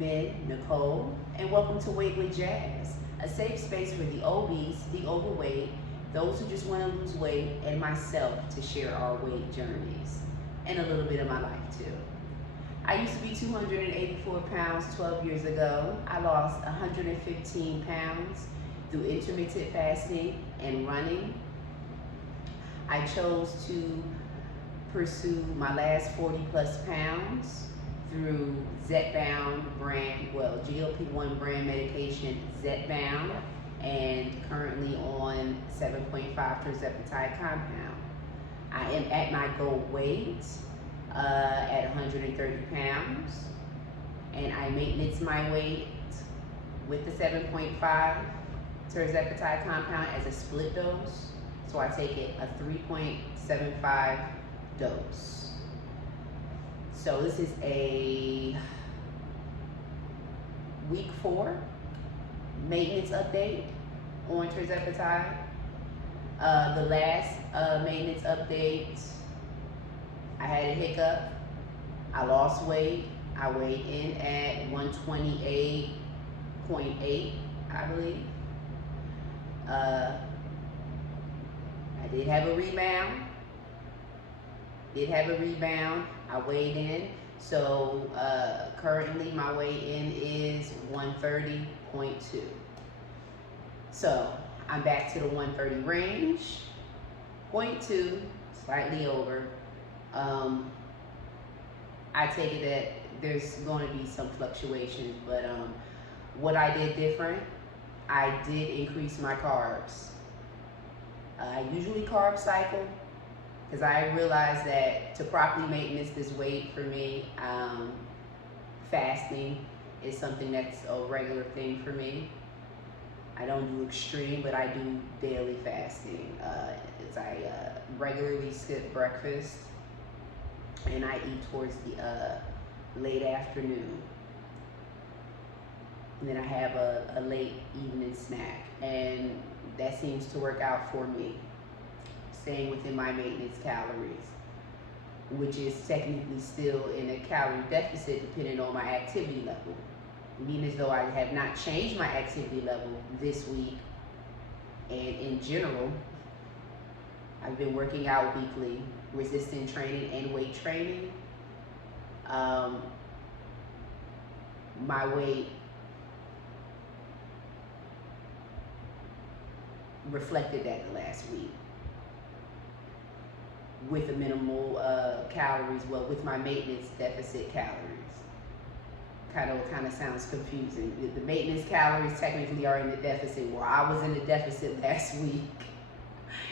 Min, Nicole, and welcome to Weight with Jazz, a safe space for the obese, the overweight, those who just want to lose weight, and myself to share our weight journeys, and a little bit of my life too. I used to be 284 pounds 12 years ago. I lost 115 pounds through intermittent fasting and running. I chose to pursue my last 40 plus pounds through Zepbound brand, GLP1 brand medication, Zepbound, and currently on 7.5 Tirzepatide compound. I am at my goal weight at 130 pounds, and I maintenance my weight with the 7.5 Tirzepatide compound as a split dose. So I take it a 3.75 dose. So this is a week 4 maintenance update on Tirzepatide. The last maintenance update, I had a hiccup. I lost weight. I weighed in at 128.8, I believe. I did have a rebound. I weighed in. So currently my weigh-in is 130.2. So I'm back to the 130 range, 0.2, slightly over. I take it that there's going to be some fluctuations, but what I did different, I did increase my carbs. I usually carb cycle because I realized that to properly maintenance this weight for me, fasting is something that's a regular thing for me. I don't do extreme, but I do daily fasting. I regularly skip breakfast, and I eat towards the late afternoon. And then I have a late evening snack, and that seems to work out for me, staying within my maintenance calories, which is technically still in a calorie deficit depending on my activity level. Meaning as though I have not changed my activity level this week, and in general, I've been working out weekly, resistance training and weight training. My weight reflected that the last week with a minimal calories, with my maintenance deficit calories. Kind of sounds confusing. The maintenance calories technically are in the deficit. Well, I was in the deficit last week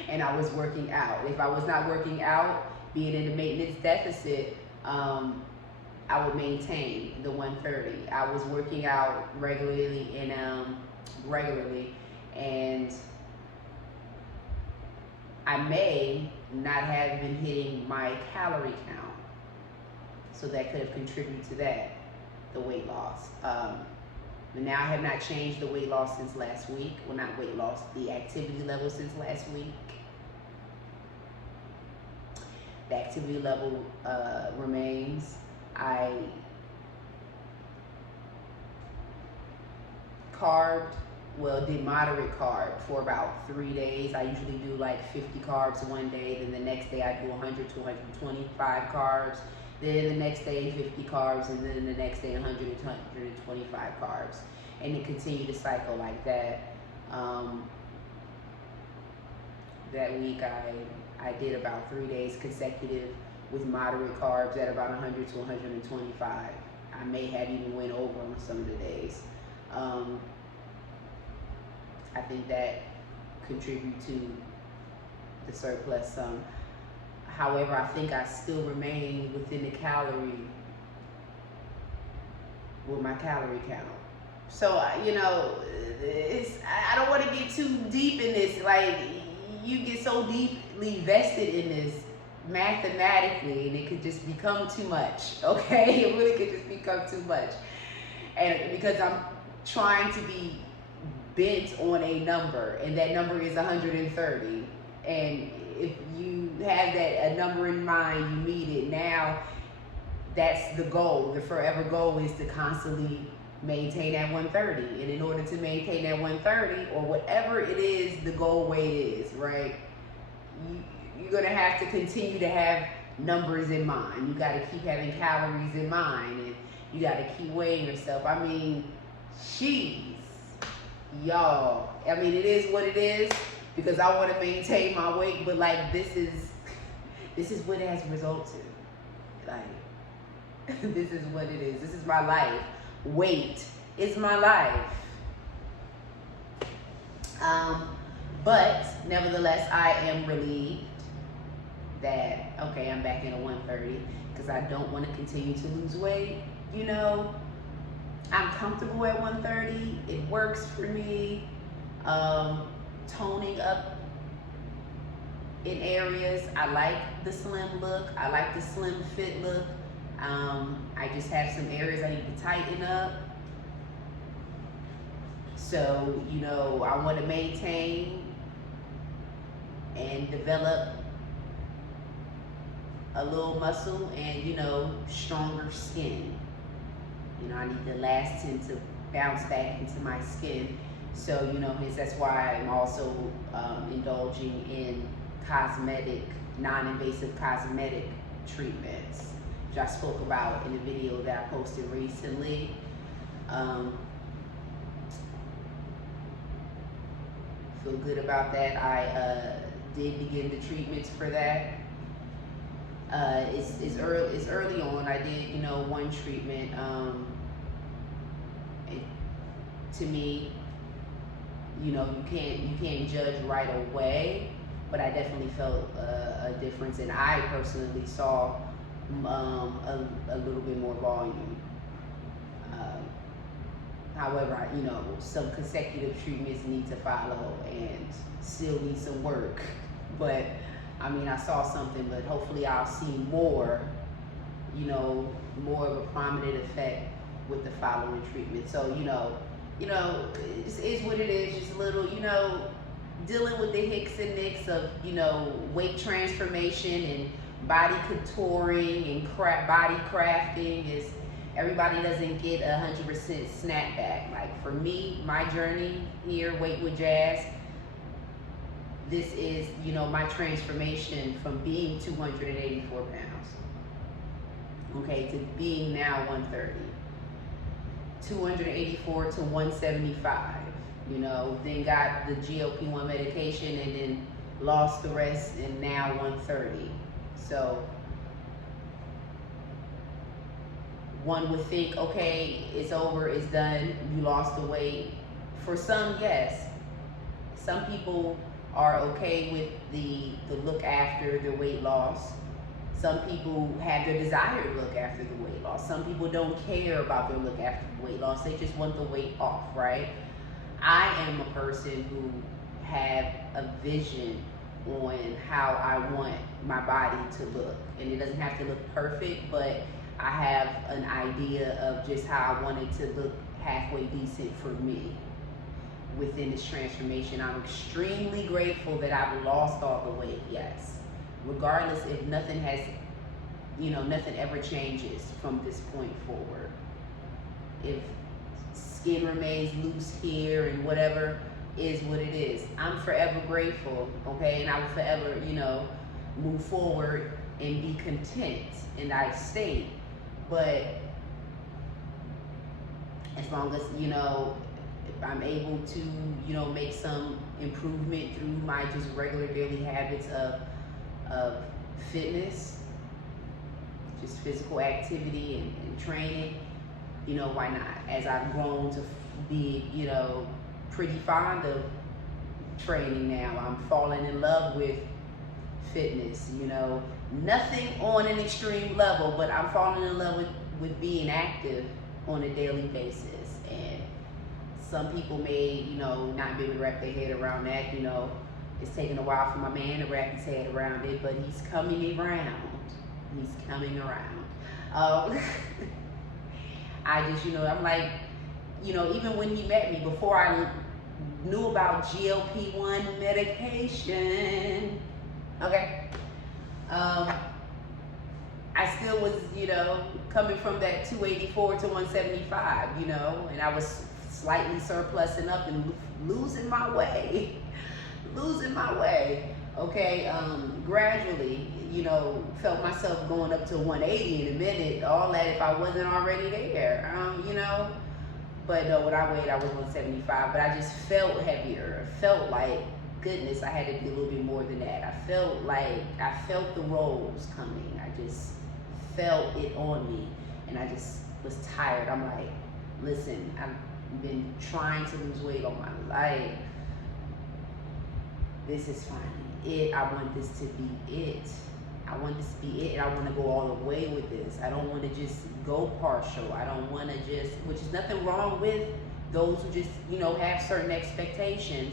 and I was working out. If I was not working out, being in the maintenance deficit, I would maintain the 130. I was working out regularly and I may not have been hitting my calorie count. So that could have contributed to that, the weight loss. But now I have not changed the weight loss since last week. Well, not weight loss, the activity level since last week. The activity level remains. I did moderate carb for about 3 days. I usually do like 50 carbs one day, then the next day I do 100 to 125 carbs, then the next day 50 carbs, and then the next day 100 to 125 carbs, and then continue to cycle like that. That week I did about 3 days consecutive with moderate carbs at about 100 to 125. I may have even went over on some of the days. I think that contribute to the surplus some. However, I think I still remain within the my calorie count. So, I don't want to get too deep in this. Like, you get so deeply vested in this mathematically, and it could just become too much, okay? It really could just become too much. And because I'm trying to be bent on a number, and that number is 130, and if you have a number in mind, you meet it. Now that's the goal. The forever goal is to constantly maintain that 130. And in order to maintain that 130, or whatever it is the goal weight is, right? You're gonna have to continue to have numbers in mind. You gotta keep having calories in mind, and you gotta keep weighing yourself. I mean, jeez, y'all. I mean, it is what it is, because I want to maintain my weight, but like this is what it has resulted. Like this is what it is. This is my life. Weight is my life. But nevertheless, I am relieved that, okay, I'm back in a 130, because I don't want to continue to lose weight. You know, I'm comfortable at 130. It works for me. Toning up in areas. I like the slim look. I like the slim fit look. I just have some areas I need to tighten up. So, you know, I want to maintain and develop a little muscle and, you know, stronger skin. You know, I need the elastin to bounce back into my skin. So, you know, that's why I'm also indulging in cosmetic, non-invasive cosmetic treatments, which I spoke about in a video that I posted recently. Feel good about that. I did begin the treatments for that. It's early on. I did, you know, one treatment. To me, you know, you can't judge right away, but I definitely felt a difference, and I personally saw a little bit more volume. However, you know, some consecutive treatments need to follow and still need some work. But I mean, I saw something, but hopefully I'll see more, you know, more of a prominent effect with the following treatment. So, you know, it just is what it is. Just a little, you know, dealing with the hicks and nicks of, you know, weight transformation and body contouring and body crafting. Is everybody doesn't get 100% snapback. Like for me, my journey here, Weight with Jazz, this is, you know, my transformation from being 284 pounds, okay, to being now 130. 284 to 175, you know, then got the GLP1 medication and then lost the rest, and now 130. So one would think, okay, it's over, it's done, you lost the weight. For some, yes. Some people are okay with the look after the weight loss. Some people have their desired look after the weight loss. Some people don't care about their look after the weight loss. They just want the weight off, right? I am a person who have a vision on how I want my body to look. And it doesn't have to look perfect, but I have an idea of just how I want it to look halfway decent for me within this transformation. I'm extremely grateful that I've lost all the weight, yes. Regardless if nothing has, you know, nothing ever changes from this point forward. If skin remains loose here and whatever is what it is, I'm forever grateful, okay? And I will forever, you know, move forward and be content in that state. But as long as, you know, if I'm able to, you know, make some improvement through my just regular daily habits of fitness, just physical activity and training, you know, why not? As I've grown to be, you know, pretty fond of training now, I'm falling in love with fitness, you know, nothing on an extreme level, but I'm falling in love with being active on a daily basis. And some people may, you know, not be able to wrap their head around that. You know, it's taking a while for my man to wrap his head around it, but he's coming around. He's coming around. I just, you know, I'm like, you know, even when he met me, before I knew about GLP1 medication, okay, I I still was, coming from that 284 to 175, and I was slightly surplusing up and losing my way, okay? Gradually, felt myself going up to 180 in a minute, all that if I wasn't already there, But no, when I weighed, I was 175, but I just felt heavier. I felt like, goodness, I had to be a little bit more than that. I felt the rolls coming. I just felt it on me, and I just was tired. I'm like, listen, I've been trying to lose weight all my life. This is finally it. I want this to be it. I want this to be it, and I want to go all the way with this. I don't want to just go partial. I don't want to just, which is nothing wrong with those who just, have certain expectations.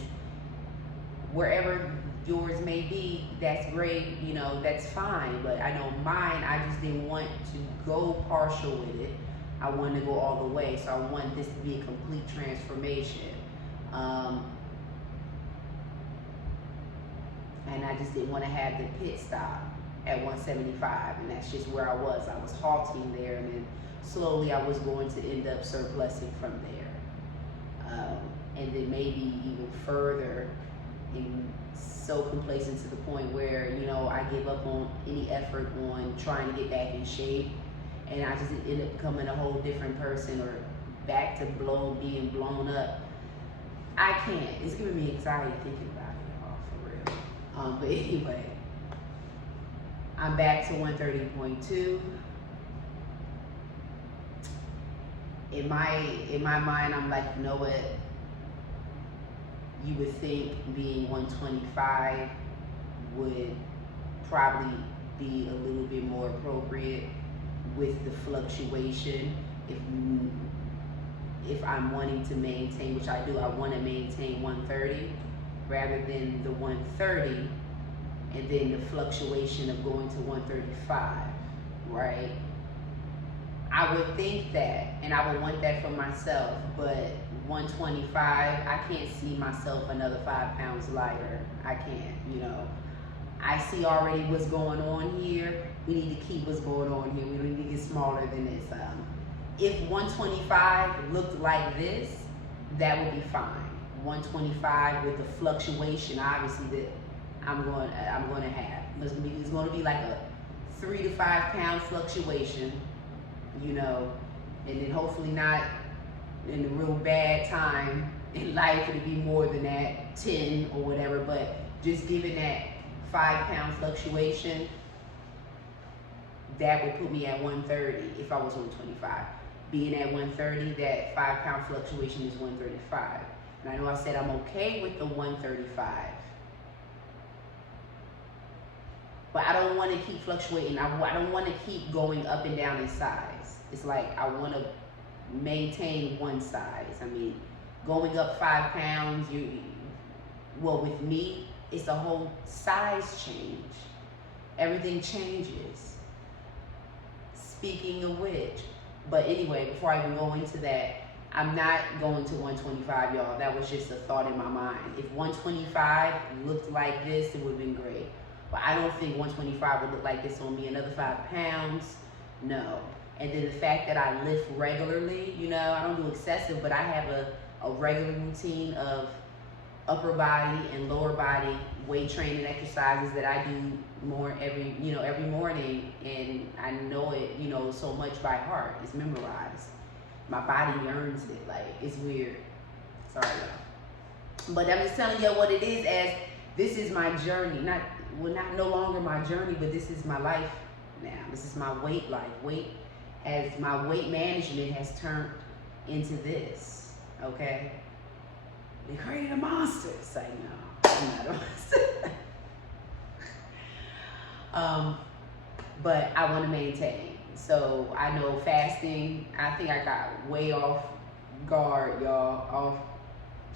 Wherever yours may be, that's great, that's fine. But I know mine, I just didn't want to go partial with it. I wanted to go all the way. So I want this to be a complete transformation. And I just didn't want to have the pit stop at 175, and that's just where I was. I was halting there, and then slowly I was going to end up surplusing from there. And then maybe even further, and so complacent to the point where, I give up on any effort on trying to get back in shape, and I just end up becoming a whole different person, or back to being blown up. I can't. It's giving me anxiety thinking about it, y'all, for real. But anyway, I'm back to 130.2. In my mind, I'm like, you know what? You would think being 125 would probably be a little bit more appropriate with the fluctuation. If I'm wanting to maintain, which I do, I want to maintain 130 rather than the 130 and then the fluctuation of going to 135, right? I would think that, and I would want that for myself, but 125, I can't see myself another 5 pounds lighter. I can't, I see already what's going on here. We need to keep what's going on here. We need to get smaller than this. If 125 looked like this, that would be fine. 125 with the fluctuation, obviously, that I'm going to have. It's going to be like a 3 to 5 pound fluctuation, and then hopefully not in a real bad time in life, it'll be more than that, 10 or whatever, but just given that 5 pound fluctuation, that would put me at 130 if I was 125. Being at 130, that 5 pound fluctuation is 135. And I know I said I'm okay with the 135. But I don't want to keep fluctuating. I don't want to keep going up and down in size. It's like I want to maintain one size. I mean, going up 5 pounds, with me, it's a whole size change. Everything changes. Speaking of which, but anyway, before I even go into that, I'm not going to 125, y'all. That was just a thought in my mind. If 125 looked like this, it would have been great. But I don't think 125 would look like this on me. Another 5 pounds, no. And then the fact that I lift regularly, I don't do excessive, but I have a regular routine of upper body and lower body weight training exercises that I do every morning, and I know it, so much by heart. It's memorized. My body yearns it. Like, it's weird. Sorry, y'all. But I'm just telling you what it is, as this is my journey. Not no longer my journey, but this is my life now. This is my weight life. As my weight management has turned into this, okay? They created a monster. It's like, no, I'm not a monster. But I want to maintain. So I know fasting, I think I got way off guard, y'all, off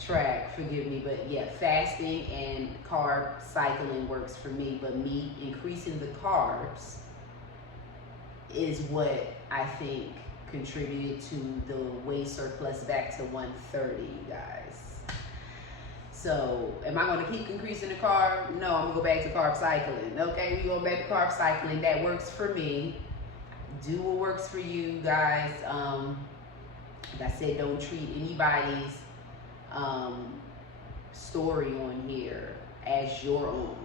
track, forgive me, but yeah, fasting and carb cycling works for me, but me increasing the carbs is what I think contributed to the weight surplus back to 130, you guys. So am I going to keep increasing the carb? No, I'm going to go back to carb cycling. Okay, we go back to carb cycling. That works for me. Do what works for you guys. Like I said, don't treat anybody's story on here as your own.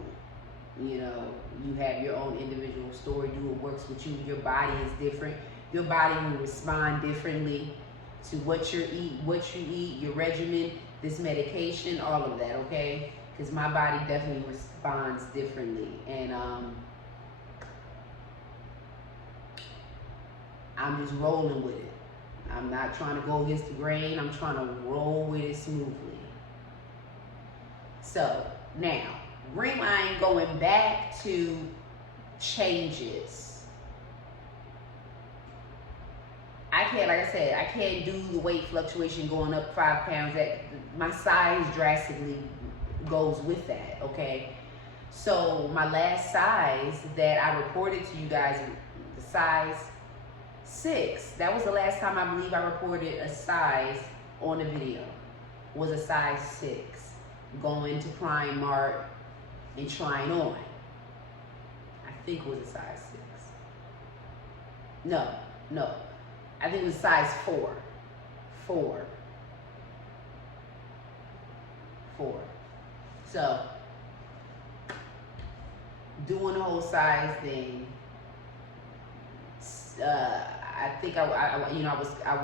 You know, you have your own individual story. Do what works with you. Your body is different. Your body will respond differently to what you eat, your regimen, this medication, all of that, okay? Because my body definitely responds differently. And I'm just rolling with it. I'm not trying to go against the grain. I'm trying to roll with it smoothly. So now, rewind, going back to changes. I can't, like I said, I can't do the weight fluctuation going up 5 pounds. That my size drastically goes with that, okay? So my last size that I reported to you guys, the size 6. That was the last time I believe I reported a size on a video. Was a size 6. Going to Primark and trying on. I think it was a size 6. No. I think it was size 4. 4. So, doing the whole size thing. I think I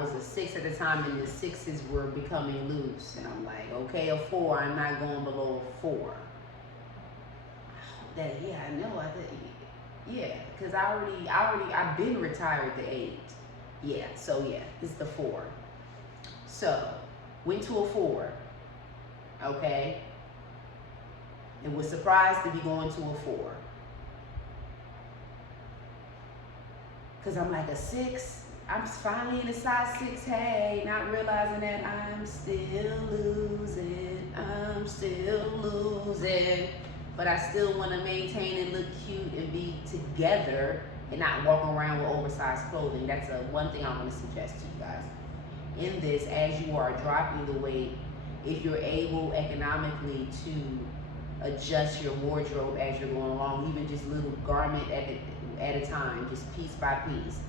was a 6 at the time, and the 6s were becoming loose, and I'm like, okay, a 4. I'm not going below a 4. I know. Yeah, because I've been retired to 8. Yeah, so yeah, this is the 4. So went to a 4. Okay, and was surprised to be going to a 4. Because I'm like a 6, I'm finally in a size 6, hey, not realizing that I'm still losing, but I still want to maintain and look cute and be together and not walk around with oversized clothing. That's one thing I want to suggest to you guys. In this, as you are dropping the weight, if you're able economically to adjust your wardrobe as you're going along, even just little garment at a time, just piece by piece.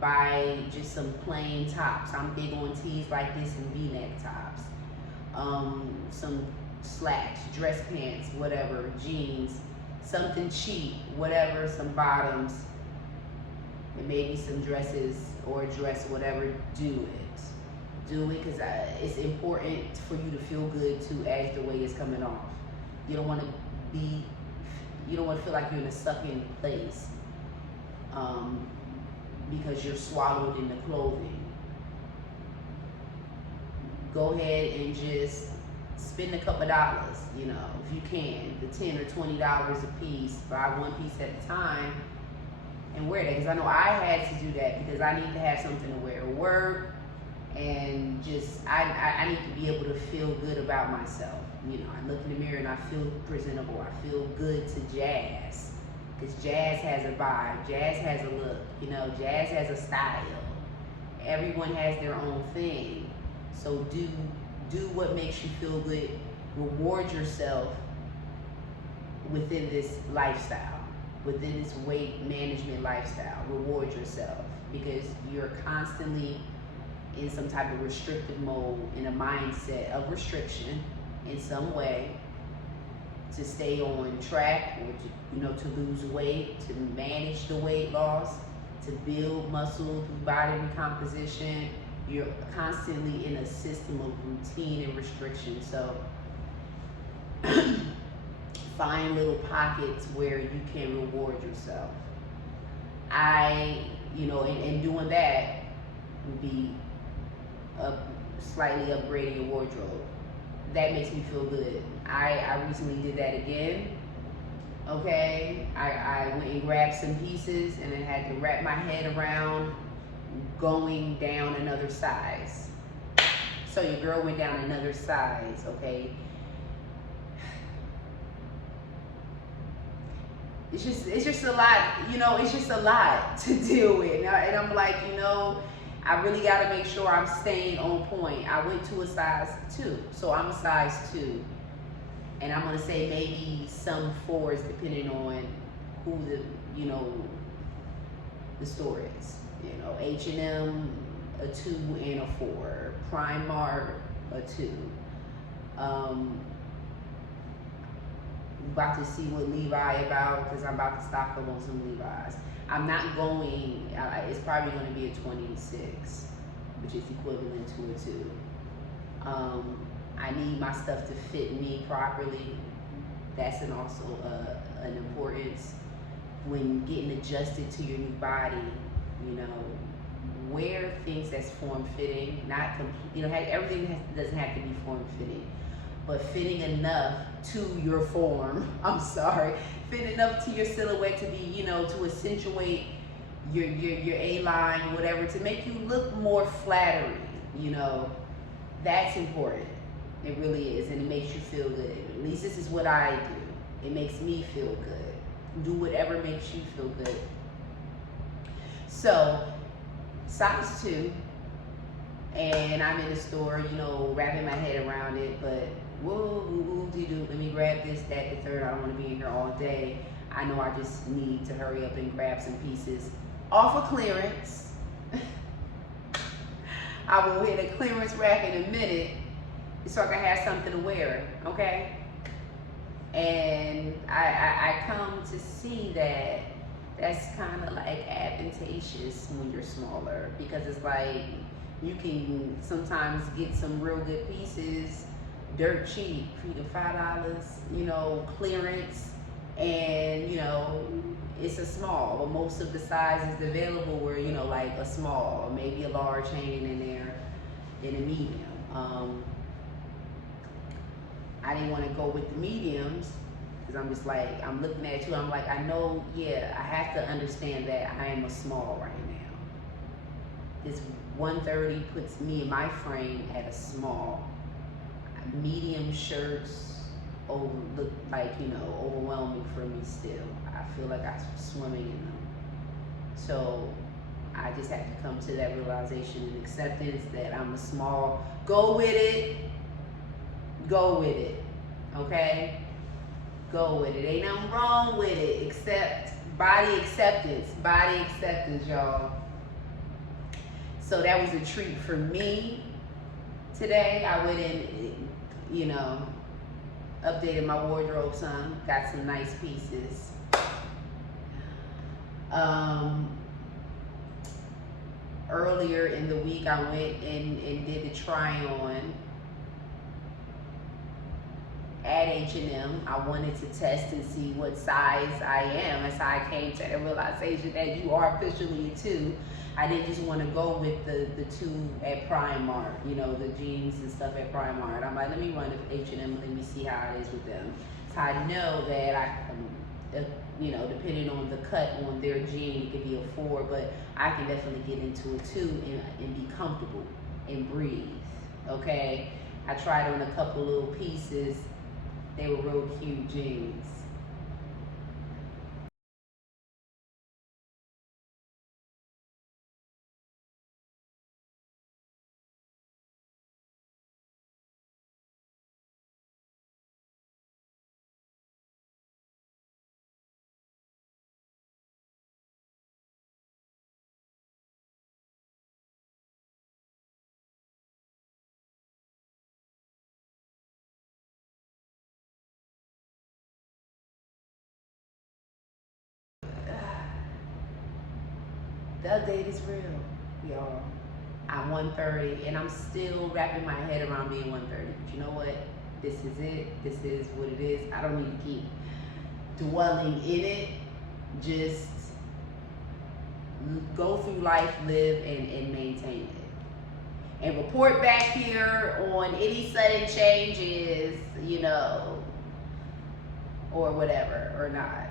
Buy just some plain tops. I'm big on tees like this and V-neck tops. Some slacks, dress pants, whatever, jeans, something cheap, whatever, some bottoms, and maybe some dresses or a dress, whatever. Do it because it's important for you to feel good too as the weight is coming off. You don't want to feel like you're in a sucking place. Because you're swallowed in the clothing. Go ahead and just spend a couple dollars, you know, if you can, the $10 or $20 a piece, buy one piece at a time and wear that. Because I know I had to do that because I need to have something to wear to work, and just I need to be able to feel good about myself. You know, I look in the mirror and I feel presentable. I feel good to Jazz. Because Jazz has a vibe, Jazz has a look, you know, Jazz has a style. Everyone has their own thing. So do what makes you feel good. Reward yourself within this lifestyle, within this weight management lifestyle. Reward yourself because you're constantly in some type of restrictive mode, in a mindset of restriction in some way, to stay on track, or to lose weight, to manage the weight loss, to build muscle through body recomposition. You're constantly in a system of routine and restriction. So find little pockets where you can reward yourself. And doing that would be slightly upgrading your wardrobe. That makes me feel good. I recently did that again. Okay, I went and grabbed some pieces and I had to wrap my head around going down another size. So your girl went down another size, okay? It's just a lot, it's just a lot to deal with. And I'm like, I really got to make sure I'm staying on point. I went to a size 2, so I'm a size 2. And I'm going to say maybe some 4s depending on who the store is. You know, H&M, a 2 and a 4. Primark, a 2. About to see what Levi about, because I'm about to stock up on some Levi's. I'm not going, it's probably going to be a 26, which is equivalent to a 2. I need my stuff to fit me properly. That's also an importance when getting adjusted to your new body. You know, wear things that's form-fitting, not complete. You know, everything doesn't have to be form-fitting, but fitting enough to your form. I'm sorry, fit enough to your silhouette to be, you know, to accentuate your A-line, whatever, to make you look more flattering. You know, that's important. It really is, and it makes you feel good. At least this is what I do. It makes me feel good. Do whatever makes you feel good. So, size 2, and I'm in the store, you know, wrapping my head around it, but woo-doo, let me grab this, that, the third. I don't want to be in here all day. I know I just need to hurry up and grab some pieces off of clearance. I will hit a clearance rack in a minute so I can have something to wear, okay? And I come to see that that's kind of like advantageous when you're smaller, because it's like you can sometimes get some real good pieces dirt cheap, $5, you know, clearance, and you know, it's a small, but most of the sizes available were, you know, like a small or maybe a large hanging in there in a medium. I didn't want to go with the mediums because I'm just like, I'm looking at you, I'm like, I know, yeah, I have to understand that I am a small right now. This 130 puts me in my frame at a small. Medium shirts look like, you know, overwhelming for me still. I feel like I'm swimming in them. So I just have to come to that realization and acceptance that I'm a small. Go with it. Go with it. Okay? Go with it. Ain't nothing wrong with it except body acceptance. Body acceptance, y'all. So that was a treat for me today. I went in, you know, updated my wardrobe some, got some nice pieces. Earlier in the week, I went and did the try on at H&M. I wanted to test and see what size I am. That's how I came to the realization that you are officially a 2. I didn't just want to go with the 2 at Primark, you know, the jeans and stuff at Primark. I'm like, let me run to H&M and let me see how it is with them. So I know that I, you know, depending on the cut on their jean, it could be a 4, but I can definitely get into a 2 and be comfortable and breathe, okay? I tried on a couple little pieces. They were real cute jeans. The update is real, y'all. I'm 130 and I'm still wrapping my head around being 130. But you know what? This is it. This is what it is. I don't need to keep dwelling in it. Just go through life, live, and maintain it. And report back here on any sudden changes, you know, or whatever, or not.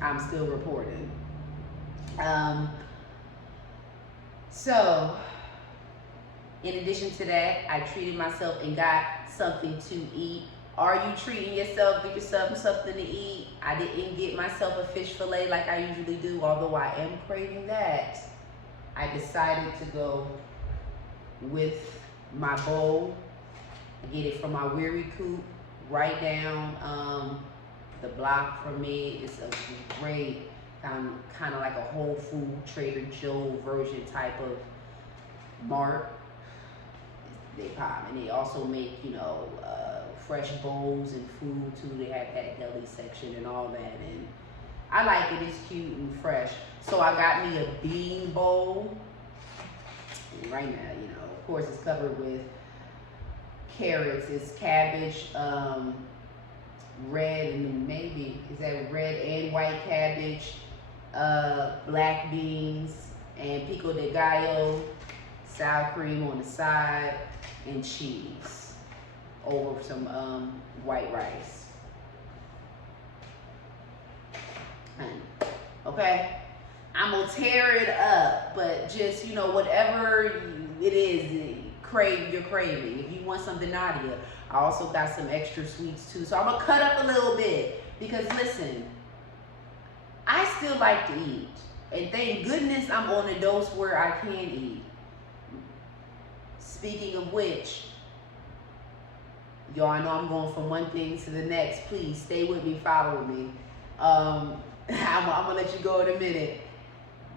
I'm still reporting. So, in addition to that, I treated myself and got something to eat. Are you treating yourself? Get yourself something to eat. I didn't get myself a fish fillet like I usually do, although I am craving that. I decided to go with my bowl. I get it from my Weary Coop, right down the block from me. It's a great kind of like a Whole Food, Trader Joe version type of mart. They pop, and they also make, you know, fresh bowls and food too. They have that deli section and all that, and I like it. It's cute and fresh. So I got me a bean bowl. And right now, you know, of course, it's covered with carrots. It's cabbage, red, and maybe is that red and white cabbage, black beans, and pico de gallo, sour cream on the side, and cheese over some white rice. Okay, I'm gonna tear it up, but just, you know, whatever it is, you're craving. If you want something naughtier, I also got some extra sweets too. So I'm gonna cut up a little bit because listen, I still like to eat, and thank goodness I'm on a dose where I can eat. Speaking of which, y'all know I'm going from one thing to the next. Please stay with me, follow me. I'm gonna let you go in a minute.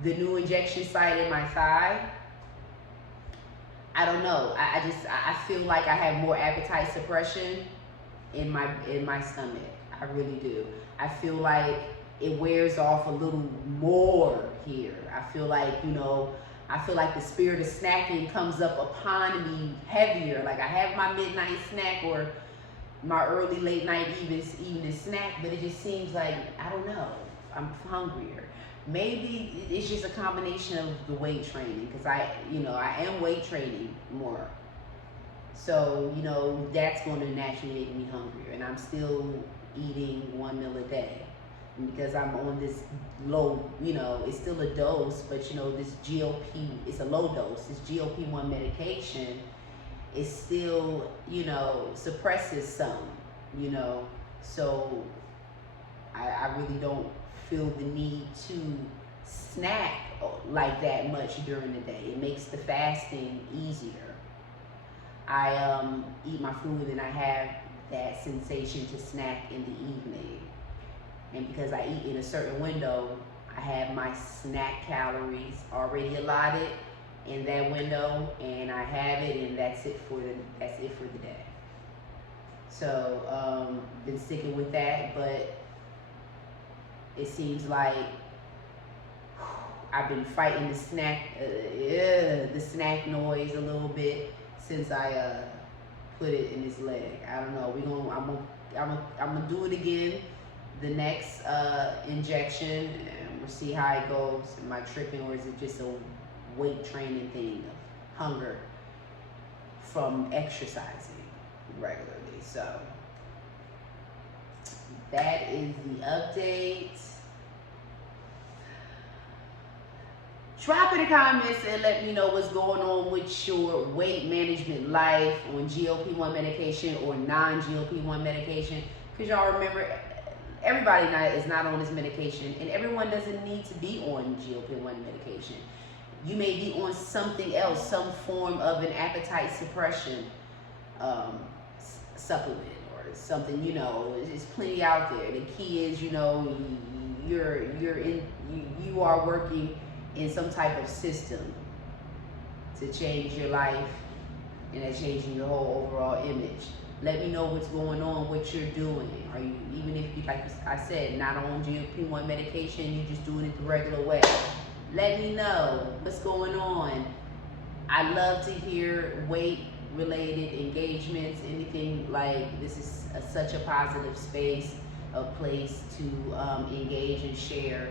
The new injection site in my thigh, I don't know. I feel like I have more appetite suppression in my stomach. I really do. I feel like it wears off a little more here. I feel like, you know, I feel like the spirit of snacking comes up upon me heavier. Like I have my midnight snack or my early late night evening snack, but it just seems like, I don't know, I'm hungrier. Maybe it's just a combination of the weight training, because I am weight training more. So, you know, that's going to naturally make me hungrier, and I'm still eating 1 meal a day. And because I'm on this low, you know, it's still a dose, but you know, this it's a low dose. This GLP1 medication is still, you know, suppresses some, you know. So I really don't feel the need to snack like that much during the day. It makes the fasting easier. I eat my food and I have that sensation to snack in the evening. And because I eat in a certain window, I have my snack calories already allotted in that window, and I have it, and that's it for the day. So been sticking with that, but it seems like I've been fighting the snack noise a little bit since I put it in this leg. I don't know. I'm gonna do it again. The next injection, and we'll see how it goes. Am I tripping, or is it just a weight training thing of hunger from exercising regularly? So that is the update. Drop in the comments and let me know what's going on with your weight management life on GLP-1 medication or non-GLP-1 medication. Because y'all remember, everybody is not on this medication, and everyone doesn't need to be on GLP-1 medication. You may be on something else, some form of an appetite suppression supplement or something. You know, there's plenty out there. The key is, you know, you are working in some type of system to change your life, and that's changing your whole overall image. Let me know what's going on, what you're doing. Are you, even if you, like I said, not on GLP-1 medication, you're just doing it the regular way? Let me know what's going on. I love to hear weight-related engagements, anything like this. Is such a positive space, a place to engage and share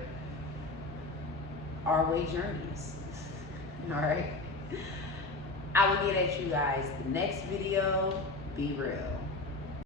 our weight journeys. All right. I will get at you guys the next video. Be real.